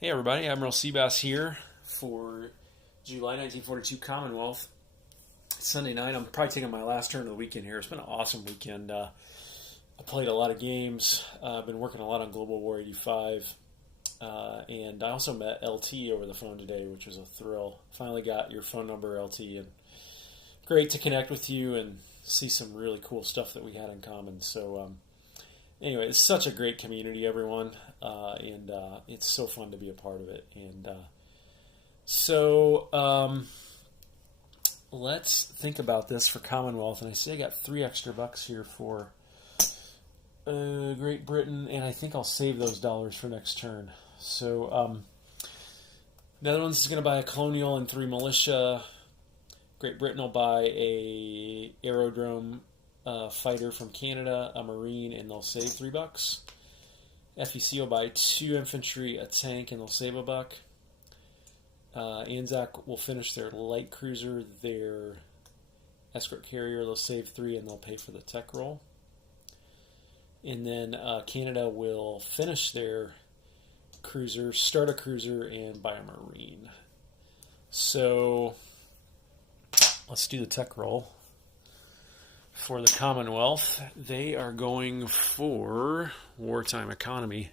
Hey everybody, Admiral Seabass here for July 1942 Commonwealth. Sunday night, I'm probably taking my last turn of the weekend here. It's been an awesome weekend. I played a lot of games. I've been working a lot on Global War 85. And I also met LT over the phone today, which was a thrill. Finally got your phone number, LT, and great to connect with you and see some really cool stuff that we had in common. So, anyway, it's such a great community, everyone, and it's so fun to be a part of it. And so let's think about this for Commonwealth. And I say I got $3 extra here for Great Britain, and I think I'll save those dollars for next turn. So Netherlands is going to buy a colonial and 3 militia. Great Britain will buy a aerodrome fighter from Canada, a marine, and they'll save $3. FEC will buy 2 infantry, a tank, and they'll save $1. Anzac will finish their light cruiser, their escort carrier. They'll save 3, and they'll pay for the tech roll. And then Canada will finish their cruiser, start a cruiser, and buy a marine. So let's do the tech roll. For the Commonwealth, they are going for wartime economy.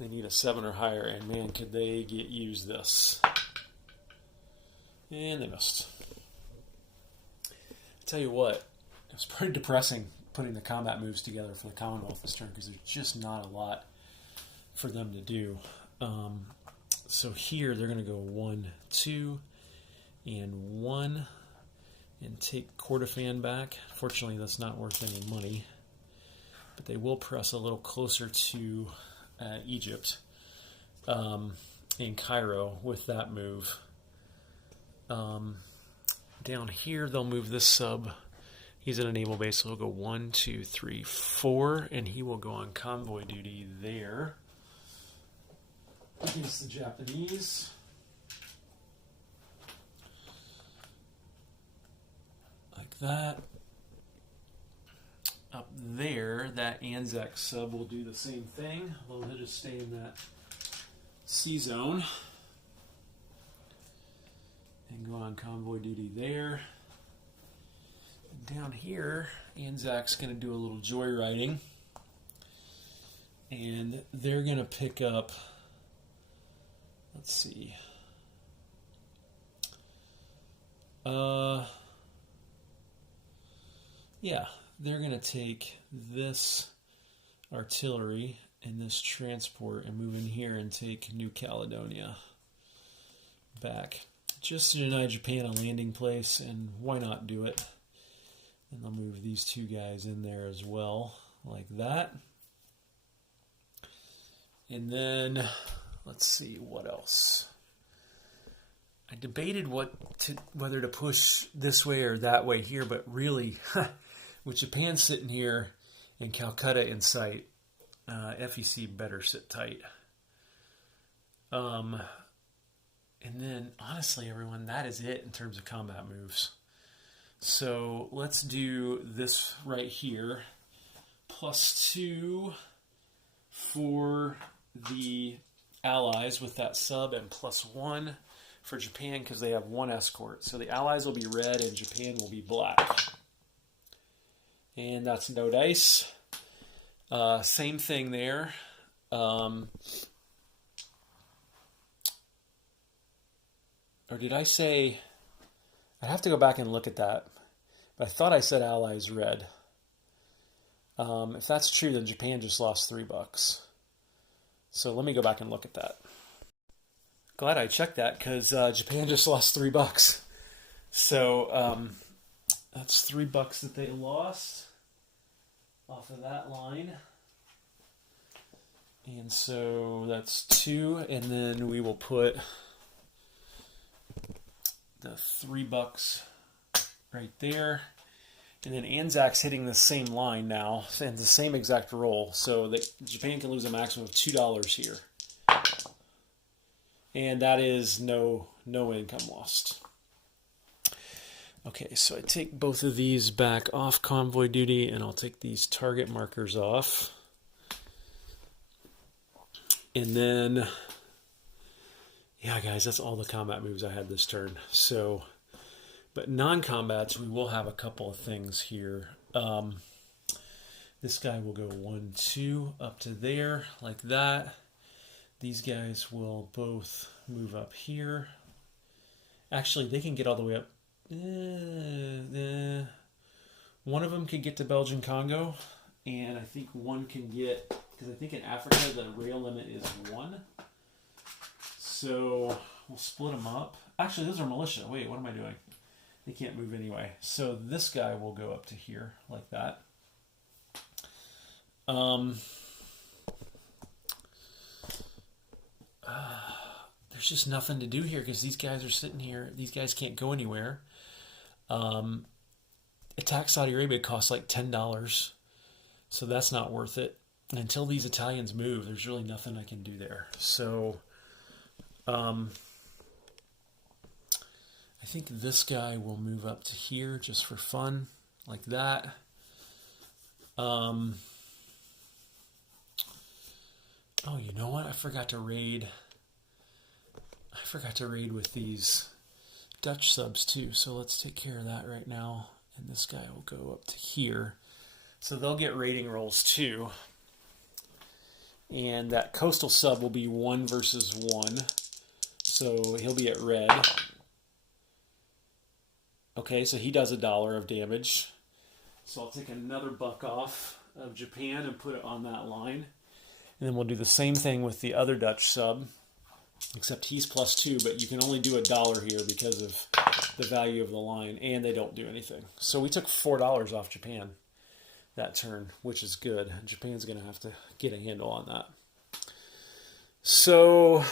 They need a 7 or higher, and man, could they get used this. And they missed. I tell you what, it was pretty depressing putting the combat moves together for the Commonwealth this turn because there's just not a lot for them to do. So here they're going to go 1, 2, and 1. And take Kordofan back. Fortunately, that's not worth any money. But they will press a little closer to Egypt and Cairo with that move. Down here, they'll move this sub. He's at a naval base, so he'll go 1, 2, 3, 4, and he will go on convoy duty there against the Japanese. That up there, that Anzac sub will do the same thing. Well, he'll just stay in that C zone and go on convoy duty there. And down here, Anzac's going to do a little joyriding, and they're going to pick up. Let's see. Yeah, they're going to take this artillery and this transport and move in here and take New Caledonia back. Just to deny Japan a landing place, and why not do it? And they'll move these 2 guys in there as well, like that. And then, let's see, what else? I debated whether to push this way or that way here, but really, with Japan sitting here and Calcutta in sight, FEC better sit tight. And then, honestly, everyone, that is it in terms of combat moves. So let's do this right here. +2 for the Allies with that sub, and +1 for Japan because they have 1 escort. So the Allies will be red and Japan will be black. And that's no dice. Same thing there. Or did I say... I'd have to go back and look at that. But I thought I said Allies red. If that's true, then Japan just lost $3. So let me go back and look at that. Glad I checked that because Japan just lost $3. So that's $3 that they lost off of that line. And so that's 2, and then we will put the $3 right there. And then Anzac's hitting the same line now, and the same exact roll, so that Japan can lose a maximum of $2 here. And that is no income lost. Okay, so I take both of these back off convoy duty, and I'll take these target markers off. And then yeah, guys, that's all the combat moves I had this turn. So, but non-combats, we will have a couple of things here. This guy will go 1, 2 up to there, like that. These guys will both move up here. Actually, they can get all the way up. One of them could get to Belgian Congo, and I think one can get, because I think in Africa the rail limit is 1. So we'll split them up. Actually, those are militia. Wait, what am I doing? They can't move anyway. So this guy will go up to here, like that. There's just nothing to do here because these guys are sitting here. These guys can't go anywhere. Attack Saudi Arabia costs like $10, so that's not worth it. And until these Italians move, there's really nothing I can do there. So, I think this guy will move up to here just for fun, like that. Oh, you know what? I forgot to raid with these Dutch subs too, so let's take care of that right now. And this guy will go up to here. So they'll get raiding rolls too. And that coastal sub will be 1 versus 1. So he'll be at red. Okay, so he does $1 of damage. So I'll take another buck off of Japan and put it on that line. And then we'll do the same thing with the other Dutch sub. Except he's +2, but you can only do $1 here because of the value of the line, and they don't do anything. So we took $4 off Japan that turn, which is good. Japan's going to have to get a handle on that. So,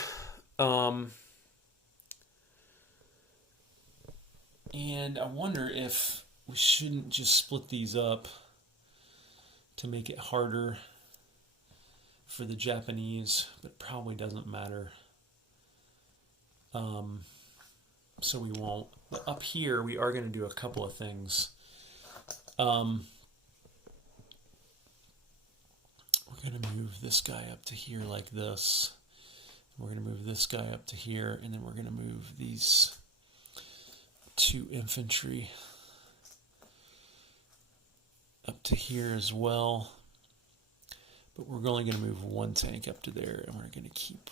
and I wonder if we shouldn't just split these up to make it harder for the Japanese, but it probably doesn't matter. So we won't. But up here, we are going to do a couple of things. We're going to move this guy up to here like this. We're going to move this guy up to here, and then we're going to move these 2 infantry up to here as well. But we're only going to move 1 tank up to there, and we're going to keep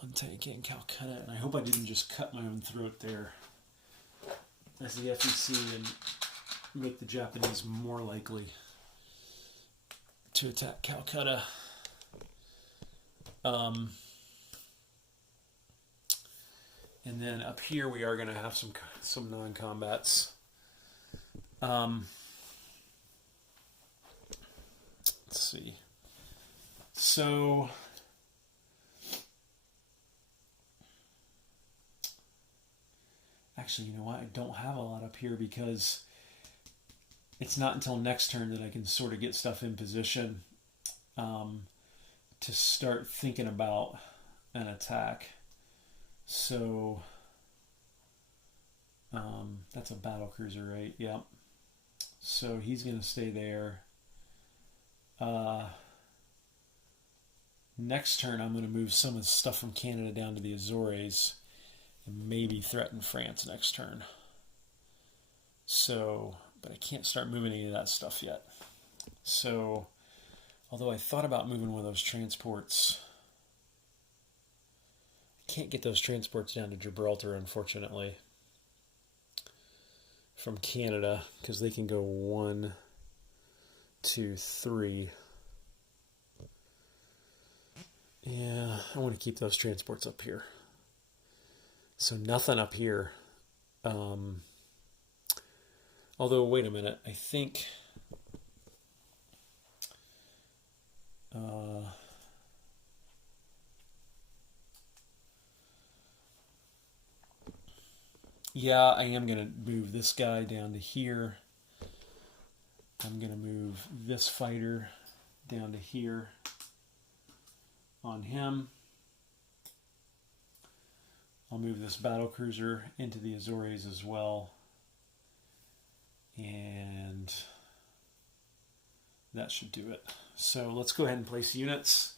1 tank in Calcutta. And I hope I didn't just cut my own throat there as the FEC and make the Japanese more likely to attack Calcutta. And then up here we are going to have some non-combats. Let's see. So actually, you know what? I don't have a lot up here because it's not until next turn that I can sort of get stuff in position to start thinking about an attack. So that's a battle cruiser, right? Yep. So he's going to stay there. Next turn, I'm going to move some of the stuff from Canada down to the Azores and maybe threaten France next turn. So, but I can't start moving any of that stuff yet. So, although I thought about moving one of those transports, I can't get those transports down to Gibraltar, unfortunately, from Canada, because they can go 1, 2, 3. Yeah, I want to keep those transports up here. So nothing up here. Although, wait a minute, I think yeah, I am going to move this guy down to here. I'm going to move this fighter down to here on him. I'll move this battle cruiser into the Azores as well. And that should do it. So let's go ahead and place units.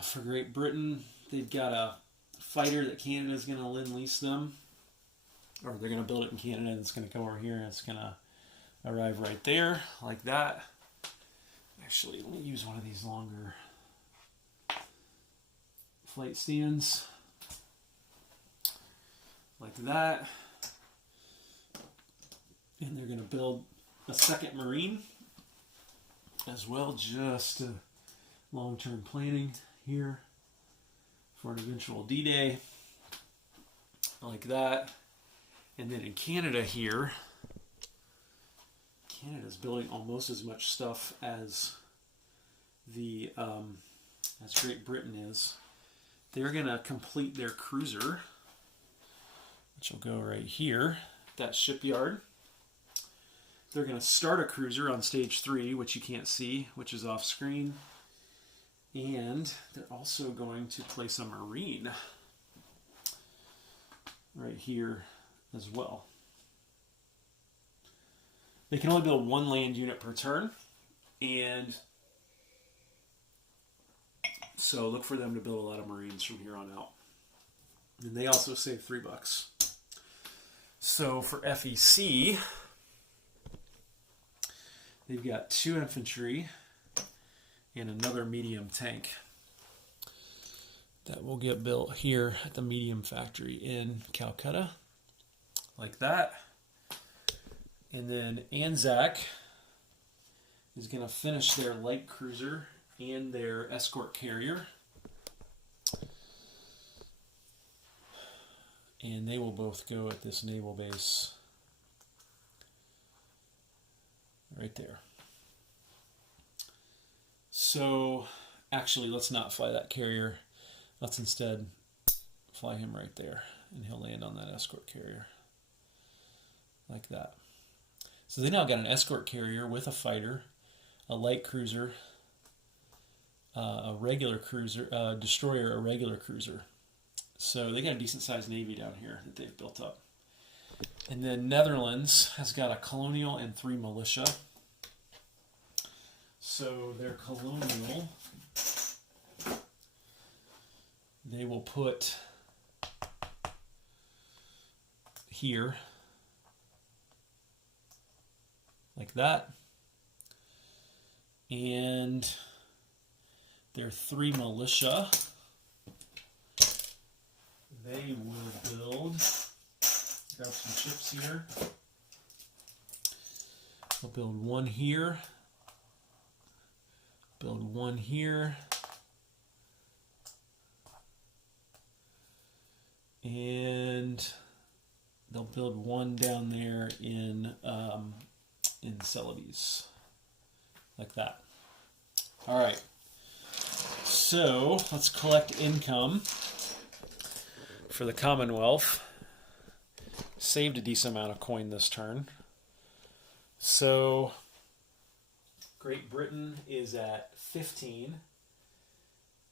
For Great Britain, they've got a fighter that Canada's going to lend lease them, or they're going to build it in Canada, and it's going to come over here, and it's going to arrive right there, like that. Actually, let me use one of these longer flight stands, like that. And they're going to build a second Marine as well, just long-term planning here for an eventual D-Day, like that. And then in Canada here, Canada's building almost as much stuff as the as Great Britain is. They're going to complete their cruiser, which will go right here, that shipyard. They're going to start a cruiser on stage 3, which you can't see, which is off screen. And they're also going to place a Marine right here as well. They can only build 1 land unit per turn, and so look for them to build a lot of Marines from here on out. And they also save $3. So for FEC, they've got 2 infantry and another medium tank that will get built here at the medium factory in Calcutta, like that. And then Anzac is going to finish their light cruiser and their escort carrier. And they will both go at this naval base right there. So, actually, let's not fly that carrier. Let's instead fly him right there, and he'll land on that escort carrier, like that. So they now got an escort carrier with a fighter, a light cruiser, a regular cruiser, destroyer, a regular cruiser. So they got a decent-sized navy down here that they've built up. And then Netherlands has got a colonial and 3 militia. So their colonial, they will put here, like that. And their 3 militia, they will build, grab some chips here. They'll build 1 here, build 1 here, and they'll build 1 down there in Celebes, like that. All right, so let's collect income for the Commonwealth. Saved a decent amount of coin this turn. So Great Britain is at 15,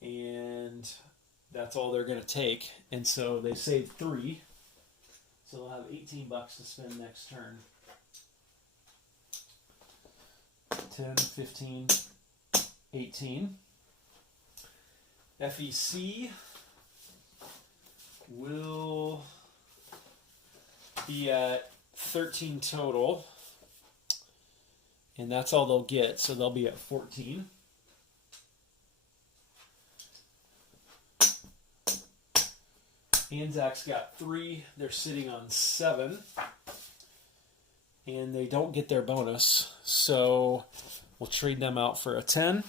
and that's all they're going to take. And so they saved 3, so they'll have $18 to spend next turn. 10, 15, 18. FEC will be at 13 total, and that's all they'll get, so they'll be at 14. Anzac's got 3, they're sitting on 7, and they don't get their bonus, so we'll trade them out for a 10,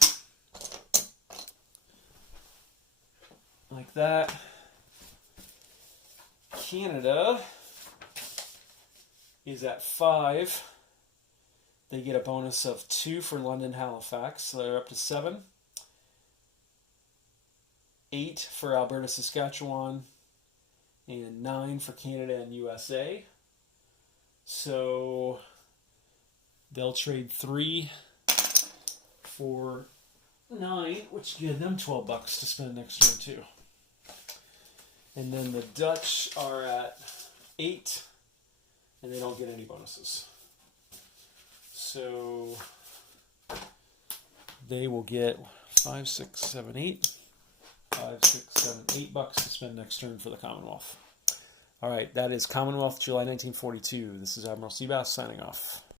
like that. Canada is at 5. They get a bonus of 2 for London Halifax, so they're up to 7. 8 for Alberta Saskatchewan, and 9 for Canada and USA. So they'll trade 3 for 9, which gives them $12 to spend next turn too. And then the Dutch are at 8, and they don't get any bonuses. So they will get 5, 6, 7, 8. 5, 6, 7, $8 to spend next turn for the Commonwealth. All right, that is Commonwealth, July 1942. This is Admiral Seabass signing off.